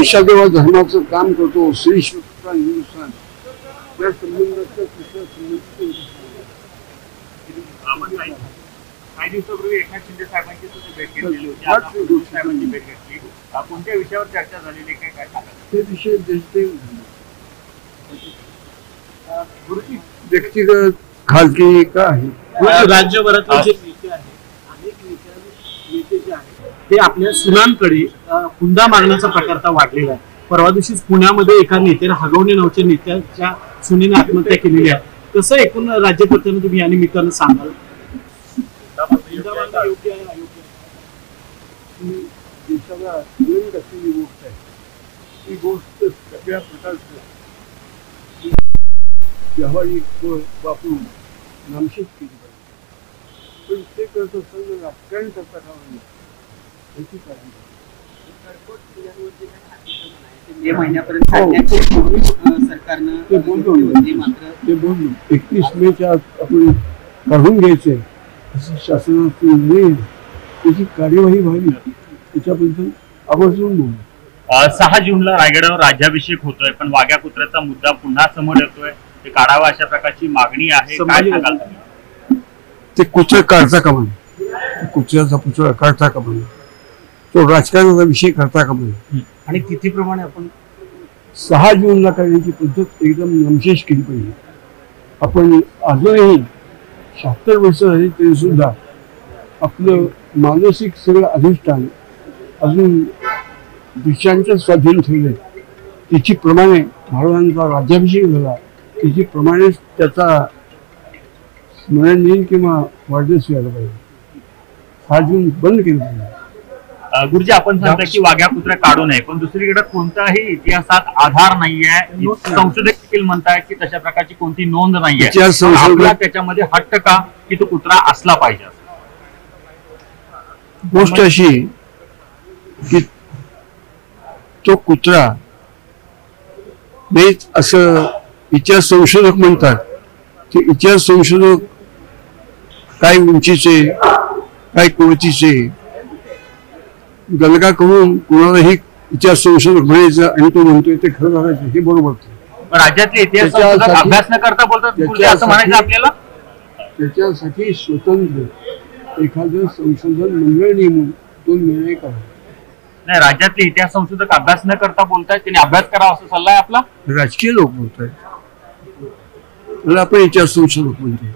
ईशादेवा धर्माचं काम करतो, श्री शिवपुराण हिंदुस्थान या संबंधाचा तिसरा संबंध. काही दिवसापूर्वी एकनाथ शिंदे साहेबांची सुद्धा भेट घेतलेली होती. साहेबांची भेट घेतली, कोणत्या विषयावर चर्चा झालेली काय सांगा? ते विषय व्यक्तिगत खाजगी का आहे. राज्यभरातले जे नेते आहेत, अनेक नेते जे आहेत ते आपल्या सुनांकडे हुंडा मागण्याचा प्रकार वाढलेला आहे. परवा दिवशीच पुण्यामध्ये एका नेत्याने हगवणे नावाच्या नेत्याच्या सुनेने आत्महत्या केलेली आहे. कसं एकूण राज्यकर्त्यांना तुम्ही या निमित्तानं सांगाल? योग्य आहे, अयोग्य आहे, देशाला आनंद असलेली गोष्ट आहे. ही गोष्ट सगळ्या प्रकारचं व्यावहारिक वापरून नामशेष केली पाहिजे. पण ते करत असताना राजकारण करता कामा नये याची काळजी. मे महिन्यापर्यंत सरकारनं ते बोललो 31 मेच्या आपण काढून घ्यायचंय असं शासनाची निर्णय, त्याची कार्यवाही व्हावी त्याच्याबद्दल आवर्जून बोलू. 6 जूनला रायगडावर राज्याभिषेक होतोय, पण वाघ्या कुत्र्याचा मुद्दा पुन्हा समोर येतोय. ते काढावा अशा प्रकारची मागणी आहे. काय सांगाल तुम्ही? ते कुत्र काढता कामा नये, कुत्र्याचा पुतळा काढता कामा नये, तो राजकारणाचा विषय करता कामा नये. आणि तिथीप्रमाणे आपण 6 जूनला करण्याची पद्धत एकदम नामशेष केली पाहिजे. आपण अजूनही 76 वर्ष झाली तरी सुद्धा आपलं मानसिक सगळं अधिष्ठान अजून देशांच्या स्वाधीन ठेवले. तिथीप्रमाणे महाराजांचा राज्याभिषेक झाला, तिथीप्रमाणेच त्याचा स्मरण दिन किंवा वाढदिवस व्हायला पाहिजे. 6 जून बंद केलं पाहिजे. गुरुजी, आपण सांगता की वाघ्या कुत्र्या काढू नये, पण दुसरीकडे कोणताही इतिहासात आधार नाहीये. संशोधक देखील म्हणतायत की तशा प्रकारची कोणती नोंद नाहीये. त्याच्यामध्ये हट्ट का की तो कुत्रा असला पाहिजे? गोष्ट अशी की तो कुत्रा नाही असं इतिहास संशोधक म्हणतात. की इतिहास संशोधक काय उंचीचे काय कुवतीचे गलका करून कुणालाही इतिहास संशोधक म्हणायचं आणि तो म्हणतोय ते खरं झालं हे बरोबर. राज्यातले इतिहास अभ्यास न करता बोलतात असं म्हणायचं आपल्याला. त्याच्यासाठी स्वतंत्र एखादं संशोधन मंडळ नेमून तो निर्णय करा. नाही, राज्यातले इतिहास संशोधक अभ्यास न करता बोलतायत, त्यांनी अभ्यास करावा असा सल्ला आहे आपला. राजकीय लोक बोलतायत, आपण इतिहास संशोधक म्हणतो.